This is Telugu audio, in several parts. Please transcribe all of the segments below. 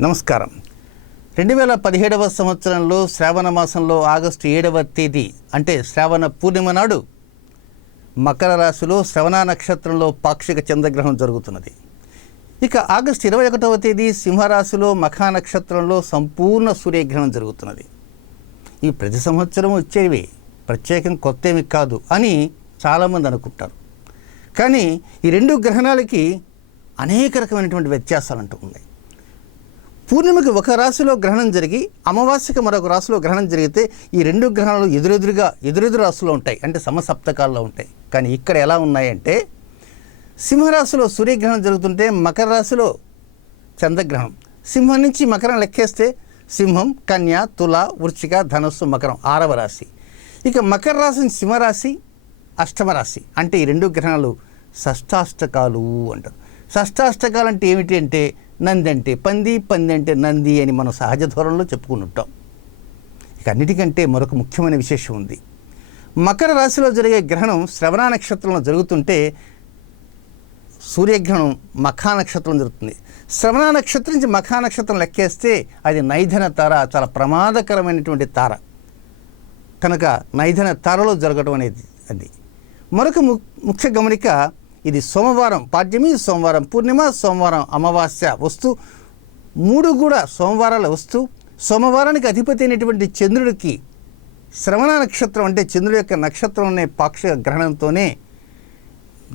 నమస్కారం. 2017వ సంవత్సరంలో శ్రావణ మాసంలో ఆగస్టు 7వ తేదీ అంటే శ్రావణ పూర్ణిమ నాడు మకర రాశిలో శ్రవణ నక్షత్రంలో పాక్షిక చంద్రగ్రహణం జరుగుతున్నది. ఇక ఆగస్టు 21వ తేదీ సింహరాశిలో మఖా నక్షత్రంలో సంపూర్ణ సూర్యగ్రహణం జరుగుతున్నది. ఈ ప్రతి సంవత్సరం వచ్చేవి, ప్రత్యేకం కొత్త ఏమి కాదు అని చాలామంది అనుకుంటారు. కానీ ఈ రెండు గ్రహణాలకి అనేక రకమైనటువంటి వ్యత్యాసాలు అంటూ ఉన్నాయి. పూర్ణిమకి ఒక రాశిలో గ్రహణం జరిగి అమావాస్యకి మరొక రాశిలో గ్రహణం జరిగితే ఈ రెండు గ్రహణాలు ఎదురెదురు రాశిలో ఉంటాయి, అంటే సమసప్తకాల్లో ఉంటాయి. కానీ ఇక్కడ ఎలా ఉన్నాయంటే సింహరాశిలో సూర్యగ్రహణం జరుగుతుంటే మకర రాశిలో చంద్రగ్రహణం. సింహం నుంచి మకరం లెక్కేస్తే సింహం, కన్య, తుల, వృశ్చిక, ధనుస్సు, మకరం 6వ రాశి. ఇక మకర రాశి సింహరాశి, అష్టమ రాశి. అంటే ఈ రెండు గ్రహణాలు షష్టాష్టకాలు అంటారు. షష్టాష్టకాలు అంటే ఏమిటి అంటే నంది అంటే పంది, పంది అంటే నంది అని మనం సహజ ధోరణిలో చెప్పుకుని ఉంటాం. ఇక అన్నిటికంటే మరొక ముఖ్యమైన విశేషం ఉంది. మకర రాశిలో జరిగే గ్రహణం శ్రవణ నక్షత్రంలో జరుగుతుంటే సూర్యగ్రహణం మఖా నక్షత్రం జరుగుతుంది. శ్రవణ నక్షత్రం నుంచి మఖా నక్షత్రం లెక్కేస్తే అది నైధన తార, చాలా ప్రమాదకరమైనటువంటి తార కనుక నైధన తారలో జరగడం అనేది అది. మరొక ముఖ్య గమనిక, ఇది సోమవారం పాడ్యమి, సోమవారం పూర్ణిమ, సోమవారం అమావాస్య వస్తూ 3 కూడా సోమవారాలు వస్తూ సోమవారానికి అధిపతి అయినటువంటి చంద్రుడికి శ్రవణ నక్షత్రం అంటే చంద్రుడి యొక్క నక్షత్రం అనే పాక్షిక గ్రహణంతోనే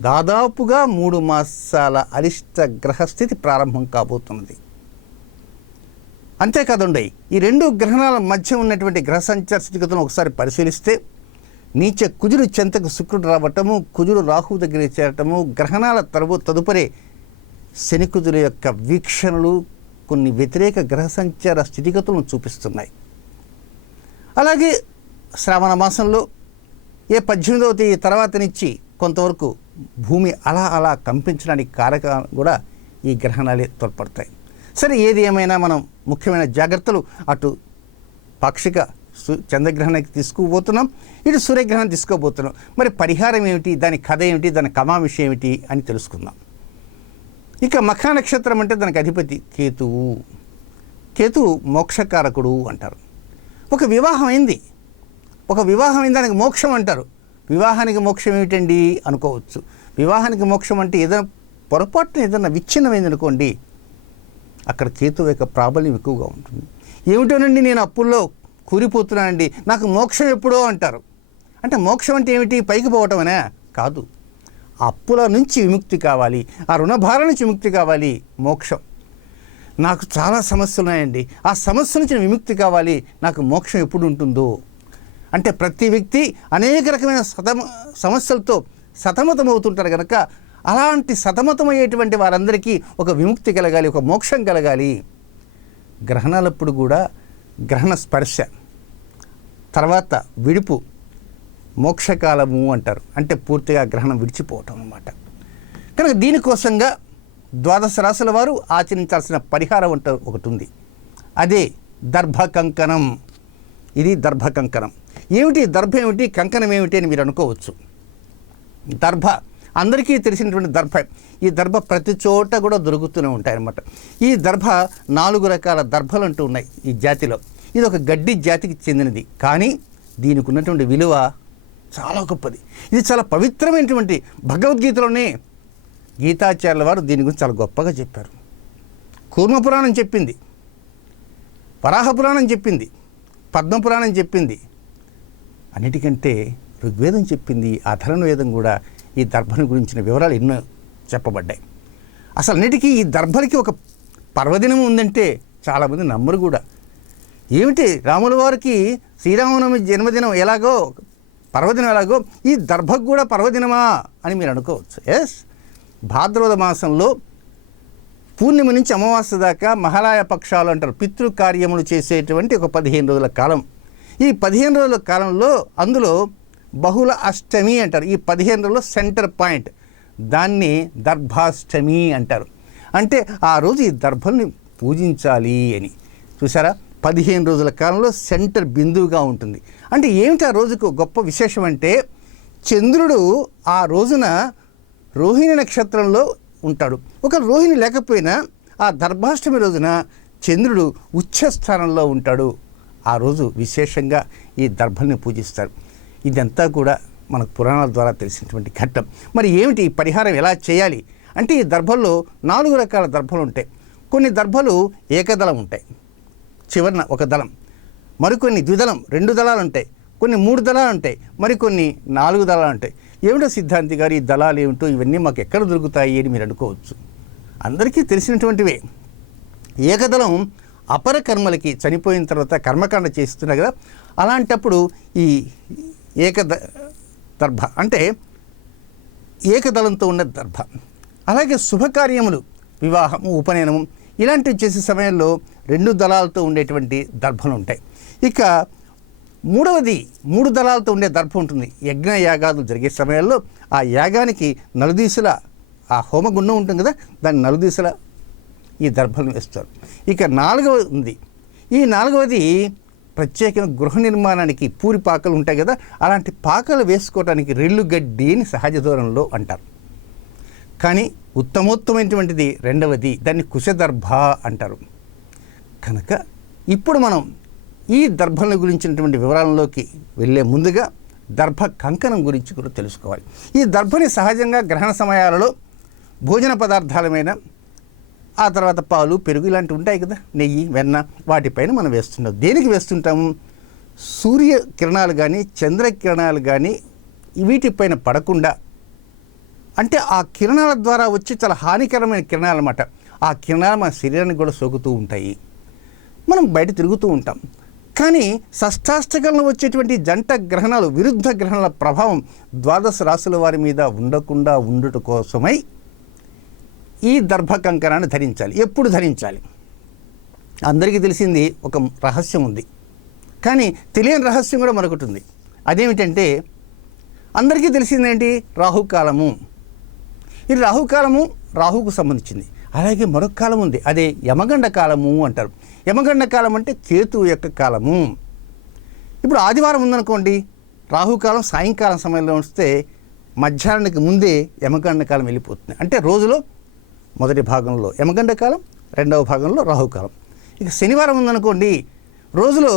దాదాపుగా 3 మాసాల అరిష్ట గ్రహస్థితి ప్రారంభం కాబోతున్నది. అంతేకాదండి, ఈ రెండు గ్రహణాల మధ్య ఉన్నటువంటి గ్రహ సంచార స్థితిగతులను ఒకసారి పరిశీలిస్తే నీచ కుజుడు చెంతకు శుక్రుడు రావటము, కుజుడు రాహువు దగ్గర చేరటము, గ్రహణాల తదుపరి శని కుజుల యొక్క వీక్షణలు కొన్ని వ్యతిరేక గ్రహ సంచార స్థితిగతులను చూపిస్తున్నాయి. అలాగే శ్రావణ మాసంలో 18వ తేదీ తర్వాత నుంచి కొంతవరకు భూమి అలా కంపించడానికి కారకం కూడా ఈ గ్రహణాలే తోడ్పడతాయి. సరే, ఏది ఏమైనా మనం ముఖ్యమైన జాగ్రత్తలు అటు పాక్షిక చంద్రగ్రహణానికి తీసుకుపోతున్నాం, ఇటు సూర్యగ్రహణం తీసుకోబోతున్నాం. మరి పరిహారం ఏమిటి, దాని కథ ఏమిటి, దాని కమావిషయం ఏమిటి అని తెలుసుకుందాం. ఇక మఖా నక్షత్రం అంటే దానికి అధిపతి కేతువు. కేతువు మోక్షకారకుడు అంటారు. ఒక వివాహం అయింది దానికి మోక్షం అంటారు. వివాహానికి మోక్షం ఏమిటండి అనుకోవచ్చు. వివాహానికి మోక్షం అంటే ఏదైనా పొరపాటున ఏదైనా విచ్ఛిన్నమైంది అనుకోండి, అక్కడ కేతువు యొక్క ప్రాబల్యం ఎక్కువగా ఉంటుంది. ఏమిటోనండి నేను అప్పుల్లో కూలిపోతున్నానండి, నాకు మోక్షం ఎప్పుడో అంటారు. అంటే మోక్షం అంటే ఏమిటి, పైకి పోవటమనే కాదు. అప్పుల నుంచి విముక్తి కావాలి, ఆ రుణభారం నుంచి విముక్తి కావాలి. మోక్షం, నాకు చాలా సమస్యలు ఉన్నాయండి, ఆ సమస్య నుంచి విముక్తి కావాలి, నాకు మోక్షం ఎప్పుడు ఉంటుందో. అంటే ప్రతి వ్యక్తి అనేక రకమైన సమస్యలతో సతమతమవుతుంటారు కనుక అలాంటి సతమతమయ్యేటువంటి వారందరికీ ఒక విముక్తి కలగాలి, ఒక మోక్షం కలగాలి. గ్రహణాలప్పుడు కూడా గ్రహణ స్పర్శ తర్వాత విడుపు మోక్షకాలము అంటారు. అంటే పూర్తిగా గ్రహణం విడిచిపోవటం అన్నమాట. కనుక దీనికోసంగా 12 రాశుల వారు ఆచరించాల్సిన పరిహారం ఒకటి ఉంది. అదే దర్భ కంకణం. ఇది దర్భ కంకణం. ఏమిటి దర్భ ఏమిటి, కంకణం ఏమిటి అని మీరు అనుకోవచ్చు. దర్భ అందరికీ తెలిసినటువంటి దర్భ. ఈ దర్భ ప్రతి చోట కూడా దొరుకుతూనే ఉంటాయన్నమాట. ఈ దర్భ 4 రకాల దర్భలు అంటూ ఉన్నాయి ఈ జాతిలో. ఇది ఒక గడ్డి జాతికి చెందినది, కానీ దీనికి ఉన్నటువంటి విలువ చాలా గొప్పది. ఇది చాలా పవిత్రమైనటువంటి, భగవద్గీతలోనే గీతాచార్యుల వారు దీని గురించి చాలా గొప్పగా చెప్పారు. కూర్మపురాణం చెప్పింది, వరాహపురాణం చెప్పింది, పద్మపురాణం చెప్పింది, అన్నిటికంటే ఋగ్వేదం చెప్పింది. అథర్వణవేదం కూడా ఈ దర్భను గురించిన వివరాలు ఎన్నో చెప్పబడ్డాయి. అసలు అన్నిటికీ ఈ దర్భలకి ఒక పర్వదినం ఉందంటే చాలామంది నమ్మరు కూడా. ఏమిటి, రాముల వారికి శ్రీరామనవమి జన్మదినం ఎలాగో పర్వదినం ఎలాగో ఈ దర్భకు కూడా పర్వదినమా అని మీరు అనుకోవచ్చు. ఎస్, భాద్రపద మాసంలో పూర్ణిమ నుంచి అమావాస్య దాకా మహాలయ పక్షాలు అంటారు. పితృకార్యములు చేసేటువంటి ఒక 15 రోజుల కాలం. ఈ 15 రోజుల కాలంలో అందులో బహుళ అష్టమి అంటారు. ఈ 15 రోజుల్లో సెంటర్ పాయింట్, దాన్ని దర్భాష్టమి అంటారు. అంటే ఆ రోజు ఈ దర్భల్ని పూజించాలి అని. చూసారా, 15 రోజుల కాలంలో సెంటర్ బిందువుగా ఉంటుంది. అంటే ఏమిటి ఆ రోజుకు గొప్ప విశేషం అంటే చంద్రుడు ఆ రోజున రోహిణి నక్షత్రంలో ఉంటాడు. ఒక రోహిణి లేకపోయినా ఆ దర్భాష్టమి రోజున చంద్రుడు ఉచ్చస్థానంలో ఉంటాడు. ఆ రోజు విశేషంగా ఈ దర్భల్ని పూజిస్తారు. ఇదంతా కూడా మనకు పురాణాల ద్వారా తెలిసినటువంటి ఘట్టం. మరి ఏమిటి ఈ పరిహారం ఎలా చేయాలి అంటే, ఈ దర్భల్లో 4 రకాల దర్భలు ఉంటాయి. కొన్ని దర్భలు ఏకదళం ఉంటాయి, చివరన ఒక దళం. మరికొన్ని ద్విదళం 2 దళాలు ఉంటాయి, కొన్ని 3 దళాలు ఉంటాయి, మరికొన్ని 4 దళాలు ఉంటాయి. ఏమిటో సిద్ధాంతి గారు ఈ దళాలు ఏమిటో ఇవన్నీ మాకు ఎక్కడ దొరుకుతాయి అని మీరు అనుకోవచ్చు. అందరికీ తెలిసినటువంటివే. ఏకదళం అపర కర్మలకి, చనిపోయిన తర్వాత కర్మకాండ చేస్తున్నారు కదా, అలాంటప్పుడు ఈ దర్భ అంటే ఏకదళంతో ఉన్న దర్భ. అలాగే శుభకార్యములు, వివాహము, ఉపనయనము ఇలాంటివి చేసే సమయంలో 2 దళాలతో ఉండేటువంటి దర్భలు ఉంటాయి. ఇక మూడవది 3 దళాలతో ఉండే దర్భ ఉంటుంది. యజ్ఞ యాగాదులు జరిగే సమయాల్లో ఆ యాగానికి నలుదీసుల ఆ హోమగుండం ఉంటుంది కదా, దాన్ని నలుదీసుల ఈ దర్భలను వేస్తారు. ఇక 4వది ఉంది. ఈ 4వది ప్రత్యేకంగా గృహ నిర్మాణానికి పూరి పాకలు ఉంటాయి కదా, అలాంటి పాకలు వేసుకోవడానికి రెల్లు గడ్డి అని సహజ దూరంలో అంటారు. కానీ ఉత్తమోత్తమైనటువంటిది 2వది, దాన్ని కుశదర్భ అంటారు. కనుక ఇప్పుడు మనం ఈ దర్భల గురించినటువంటి వివరాలలోకి వెళ్ళే ముందుగా దర్భ కంకణం గురించి కూడా తెలుసుకోవాలి. ఈ దర్భని సహజంగా గ్రహణ సమయాలలో భోజన పదార్థాలమైన, ఆ తర్వాత పాలు, పెరుగు ఇలాంటివి ఉంటాయి కదా, నెయ్యి, వెన్న, వాటిపైన మనం వేస్తున్నాం. దేనికి వేస్తుంటాము? సూర్యకిరణాలు కానీ చంద్రకిరణాలు కానీ వీటిపైన పడకుండా, అంటే ఆ కిరణాల ద్వారా వచ్చి చాలా హానికరమైన కిరణాలు అన్నమాట. ఆ కిరణాలు మన శరీరానికి కూడా సోకుతూ ఉంటాయి. మనం బయట తిరుగుతూ ఉంటాం. కానీ షష్టాష్టకంలో వచ్చేటువంటి జంట గ్రహణాలు, విరుద్ధ గ్రహణాల ప్రభావం 12 రాశుల వారి మీద ఉండకుండా ఉండుట కోసమై ఈ దర్భ కంకణాన్ని ధరించాలి. ఎప్పుడు ధరించాలి? అందరికీ తెలిసింది ఒక రహస్యం ఉంది, కానీ తెలియని రహస్యం కూడా మరొకటి ఉంది. అదేమిటంటే, అందరికీ తెలిసిందేంటి? రాహుకాలము. ఇది రాహుకాలము రాహుకు సంబంధించింది. అలాగే మరొక కాలం ఉంది, అదే యమగండ కాలము అంటారు. యమగండ కాలం అంటే కేతువు యొక్క కాలము. ఇప్పుడు ఆదివారం ఉందనుకోండి, రాహుకాలం సాయంకాలం సమయంలో వస్తే మధ్యాహ్నానికి ముందే యమగండ కాలం వెళ్ళిపోతుంది. అంటే రోజులో మొదటి భాగంలో యమగండ కాలం, 2వ భాగంలో రాహుకాలం. ఇక శనివారం ఉందనుకోండి, రోజులో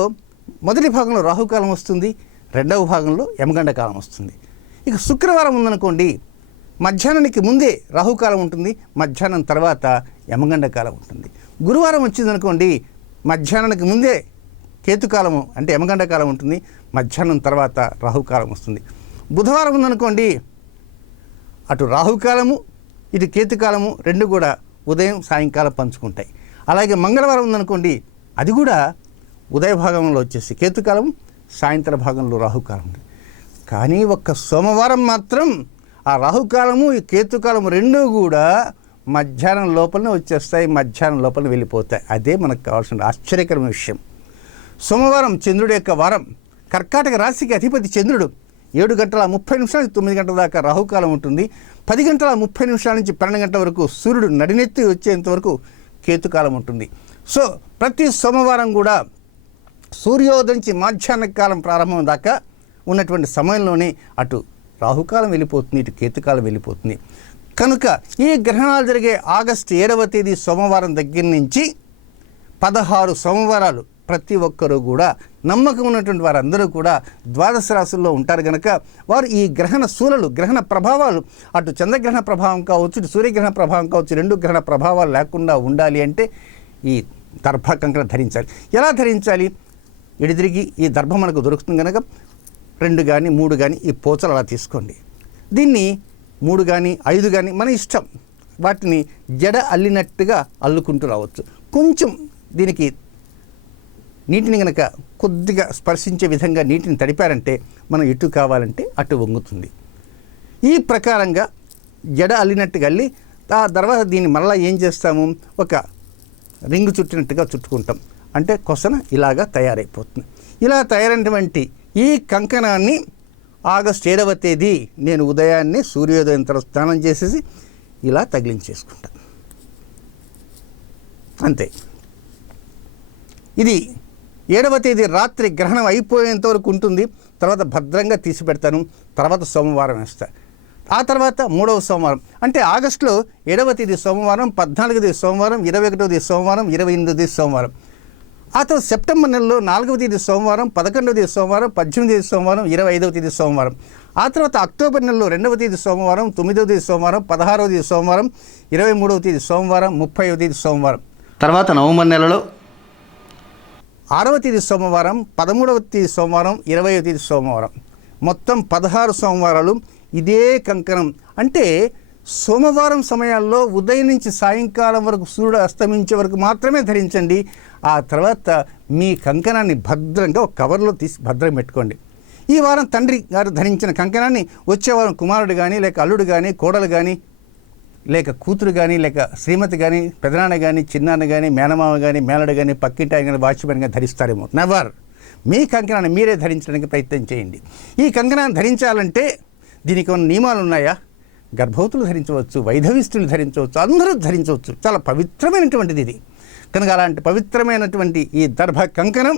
మొదటి భాగంలో రాహుకాలం వస్తుంది, 2వ భాగంలో యమగండ కాలం వస్తుంది. ఇక శుక్రవారం ఉందనుకోండి, మధ్యాహ్నానికి ముందే రాహుకాలం ఉంటుంది, మధ్యాహ్నం తర్వాత యమగండ కాలం ఉంటుంది. గురువారం వచ్చిందనుకోండి, మధ్యాహ్నానికి ముందే కేతుకాలము అంటే యమగండ కాలం ఉంటుంది, మధ్యాహ్నం తర్వాత రాహుకాలం వస్తుంది. బుధవారం ఉందనుకోండి, అటు రాహుకాలము ఇటు కేతుకాలము 2 కూడా ఉదయం సాయంకాలం పంచుకుంటాయి. అలాగే మంగళవారం ఉందనుకోండి, అది కూడా ఉదయ భాగంలో వచ్చేసి కేతుకాలం, సాయంత్ర భాగంలో రాహుకాలం ఉంది. కానీ ఒక్క సోమవారం మాత్రం ఆ రాహుకాలము ఈ కేతుకాలము 2 కూడా మధ్యాహ్నం లోపలనే వచ్చేస్తాయి, మధ్యాహ్నం లోపల వెళ్ళిపోతాయి. అదే మనకు కావాల్సిన ఆశ్చర్యకరమైన విషయం. సోమవారం చంద్రుడి యొక్క వారం. కర్కాటక రాశికి అధిపతి చంద్రుడు. 7 గంటల 30 నిమిషాల నుంచి 9 గంటల దాకా రాహుకాలం ఉంటుంది. 10 గంటల 30 నిమిషాల నుంచి 12 గంటల వరకు సూర్యుడు నడినెత్తి వచ్చేంత వరకు కేతుకాలం ఉంటుంది. సో ప్రతి సోమవారం కూడా సూర్యోదయం నుంచి మాధ్యాహ్న కాలం ప్రారంభం దాకా ఉన్నటువంటి సమయంలోనే అటు రాహుకాలం వెళ్ళిపోతుంది, ఇటు కేతుకాలం వెళ్ళిపోతుంది. కనుక ఈ గ్రహణాలు జరిగే ఆగస్టు 7వ తేదీ సోమవారం దగ్గర నుంచి 16 సోమవారాలు ప్రతి ఒక్కరూ కూడా, నమ్మకం ఉన్నటువంటి వారందరూ కూడా 12 రాశుల్లో ఉంటారు కనుక వారు ఈ గ్రహణ శూలలు, గ్రహణ ప్రభావాలు, అటు చంద్రగ్రహణ ప్రభావం కావచ్చు, ఇటు సూర్యగ్రహణ ప్రభావం కావచ్చు, 2 గ్రహణ ప్రభావాలు లేకుండా ఉండాలి అంటే ఈ దర్భ కంకణ ధరించాలి. ఎలా ధరించాలి? ఎడిదిరిగి ఈ దర్భ మనకు దొరుకుతుంది కనుక 2 కానీ 3 కానీ ఈ పోచలు అలా తీసుకోండి. దీన్ని 3 కానీ 5 కానీ మన ఇష్టం, వాటిని జడ అల్లినట్టుగా అల్లుకుంటూ రావచ్చు. కొంచెం దీనికి నీటిని కనుక కొద్దిగా స్పర్శించే విధంగా నీటిని తడిపారంటే మనం ఎటు కావాలంటే అటు వంగుతుంది. ఈ ప్రకారంగా జడ అల్లినట్టుగా అల్లి ఆ తర్వాత దీన్ని మళ్ళీ ఏం చేస్తాము, ఒక రింగు చుట్టినట్టుగా చుట్టుకుంటాం. అంటే కొసన ఇలాగా తయారైపోతుంది. ఇలా తయారైనటువంటి ఈ కంకణాన్ని ఆగస్టు 7వ తేదీ నేను ఉదయాన్నే సూర్యోదయం తర్వాత స్నానం చేసేసి ఇలా తగిలించేసుకుంటాను. అంతే. ఇది 7వ తేదీ రాత్రి గ్రహణం అయిపోయేంత వరకు ఉంటుంది. తర్వాత భద్రంగా తీసి పెడతాను. తర్వాత సోమవారం వేస్తాను. ఆ తర్వాత 3వ సోమవారం అంటే ఆగస్టులో 7వ తేదీ సోమవారం, 14వ తేదీ సోమవారం, 21వ తేదీ సోమవారం, 28వ తేదీ సోమవారం. ఆ తర్వాత సెప్టెంబర్ నెలలో 4వ తేదీ సోమవారం, 11వ తేదీ సోమవారం, 18వ తేదీ సోమవారం, 25వ తేదీ సోమవారం. ఆ తర్వాత అక్టోబర్ నెలలో 2వ తేదీ సోమవారం, 9వ తేదీ సోమవారం, 16వ తేదీ సోమవారం, 23వ తేదీ సోమవారం, 30వ తేదీ సోమవారం. తర్వాత నవంబర్ నెలలో 6వ తేదీ సోమవారం, 13వ తేదీ సోమవారం, 20వ తేదీ సోమవారం. మొత్తం 16 సోమవారాలు ఇదే కంకణం. అంటే సోమవారం సమయాల్లో ఉదయం నుంచి సాయంకాలం వరకు సూర్యుడు అస్తమించే వరకు మాత్రమే ధరించండి. ఆ తర్వాత మీ కంకణాన్ని భద్రంగా ఒక కవర్లో తీసి భద్రం పెట్టుకోండి. ఈ వారం తండ్రి గారు ధరించిన కంకణాన్ని వచ్చే వారం కుమారుడు కానీ, లేక అల్లుడు కానీ, కోడలు కానీ, లేక కూతురు కానీ, లేక శ్రీమతి కానీ, పెదనాన్న కానీ, చిన్నాన్న కానీ, మేనమామ కానీ, మేనడు కానీ, పక్కింటి ఆయన కానీ, వాచ్మెన్ కానీ ధరిస్తారేమో. నెవర్. మీ కంకణాన్ని మీరే ధరించడానికి ప్రయత్నం చేయండి. ఈ కంకణాన్ని ధరించాలంటే దీనికి ఉన్న నియమాలు ఉన్నాయా? గర్భవతులు ధరించవచ్చు, వైధవిస్తులు ధరించవచ్చు, అందరూ ధరించవచ్చు. చాలా పవిత్రమైనటువంటిది ఇది. కనుక అలాంటి పవిత్రమైనటువంటి ఈ దర్భ కంకణం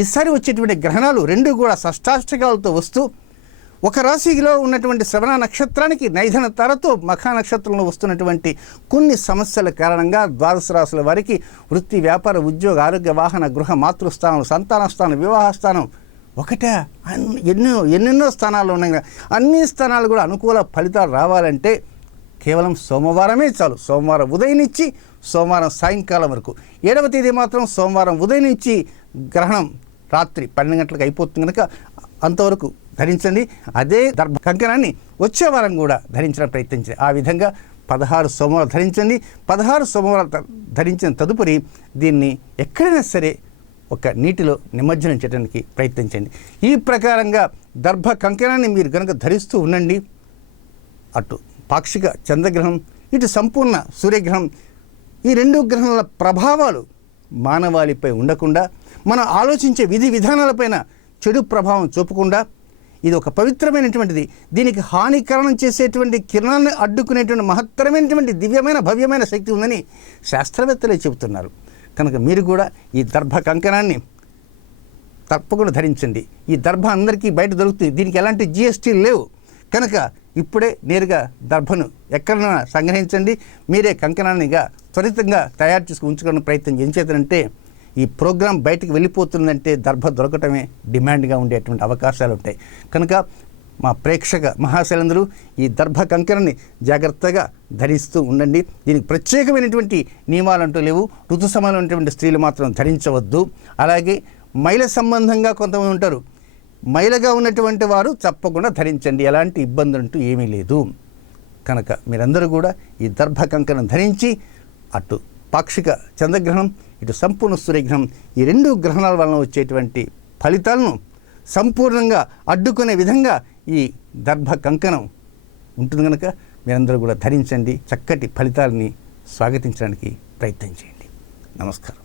ఈసారి వచ్చేటువంటి గ్రహణాలు 2 కూడా షష్టాష్టకాలతో వస్తూ ఒక రాశిలో ఉన్నటువంటి శ్రవణ నక్షత్రానికి నైధన తారతో మఖా నక్షత్రంలో వస్తున్నటువంటి కొన్ని సమస్యల కారణంగా ద్వాదశ రాశుల వారికి వృత్తి, వ్యాపార, ఉద్యోగ, ఆరోగ్య, వాహన, గృహ, మాతృస్థానం, సంతాన స్థానం, వివాహ స్థానం ఒకటే ఎన్నెన్నో స్థానాలు ఉన్నాయి. అన్ని స్థానాలు కూడా అనుకూల ఫలితాలు రావాలంటే కేవలం సోమవారమే చాలు. సోమవారం ఉదయం నుంచి సోమవారం సాయంకాలం వరకు. 7వ తేదీ మాత్రం సోమవారం ఉదయం నుంచి గ్రహణం రాత్రి 12 గంటలకు అయిపోతుంది కనుక అంతవరకు ధరించండి. అదే దర్భ కంకణాన్ని వచ్చే వారం కూడా ధరించడం ప్రయత్నించండి. ఆ విధంగా 16 సోమవారం ధరించండి. 16 సోమవారం ధరించిన తదుపరి దీన్ని ఎక్కడైనా సరే ఒక నీటిలో నిమజ్జనం చేయడానికి ప్రయత్నించండి. ఈ ప్రకారంగా దర్భ కంకణాన్ని మీరు కనుక ధరిస్తూ ఉండండి. అటు పాక్షిక చంద్రగ్రహం, ఇటు సంపూర్ణ సూర్యగ్రహం, ఈ 2 గ్రహాల ప్రభావాలు మానవాళిపై ఉండకుండా, మనం ఆలోచించే విధి విధానాలపైన చెడు ప్రభావం చూపకుండా ఇది ఒక పవిత్రమైనటువంటిది. దీనికి హానికరణం చేసేటువంటి కిరణాలను అడ్డుకునేటువంటి మహత్తరమైనటువంటి దివ్యమైన భవ్యమైన శక్తి ఉందని శాస్త్రవేత్తలే చెబుతున్నారు. కనుక మీరు కూడా ఈ దర్భ కంకణాన్ని తప్పకుండా ధరించండి. ఈ దర్భ అందరికీ బయట దొరుకుతుంది. దీనికి ఎలాంటి GST లేవు. కనుక ఇప్పుడే నేరుగా దర్భను ఎక్కడైనా సంగ్రహించండి. మీరే కంకణాన్నిగా త్వరితంగా తయారు చేసుకుని ఉంచుకోవడానికి ప్రయత్నం చేసేదంటే ఈ ప్రోగ్రాం బయటికి వెళ్ళిపోతుందంటే దర్భ దొరకటమే డిమాండ్గా ఉండేటువంటి అవకాశాలు ఉంటాయి. కనుక మా ప్రేక్షక మహాశైలందరూ ఈ దర్భ కంకణాన్ని జాగ్రత్తగా ధరిస్తూ ఉండండి. దీనికి ప్రత్యేకమైనటువంటి నియమాలు అంటూ లేవు. ఋతు సమానమైనటువంటి స్త్రీలు మాత్రం ధరించవద్దు. అలాగే మహిళ సంబంధంగా కొంతమంది ఉంటారు. మహిళగా ఉన్నటువంటి వారు తప్పకుండా ధరించండి. ఎలాంటి ఇబ్బందులు అంటూ ఏమీ లేదు. కనుక మీరందరూ కూడా ఈ దర్భ కంకణం ధరించి అటు పాక్షిక చంద్రగ్రహణం, ఇటు సంపూర్ణ సూర్యగ్రహణం, ఈ 2 గ్రహణాల వలన వచ్చేటువంటి ఫలితాలను సంపూర్ణంగా అడ్డుకునే విధంగా ఈ దర్భ కంకణం ఉంటుంది. కనుక మీరందరూ కూడా ధరించండి. చక్కటి ఫలితాలని స్వాగతించడానికి ప్రయత్నం చేయండి. నమస్కారం.